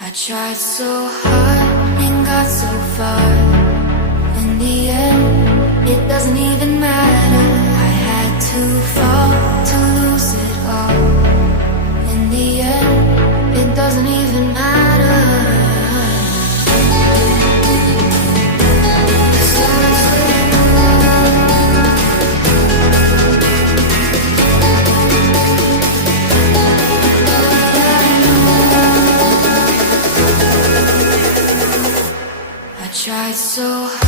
I tried so hard and got so far. In the end, it doesn't even matter. I had to fall to lose it all. In the end, it doesn't even matter. I tried so hard.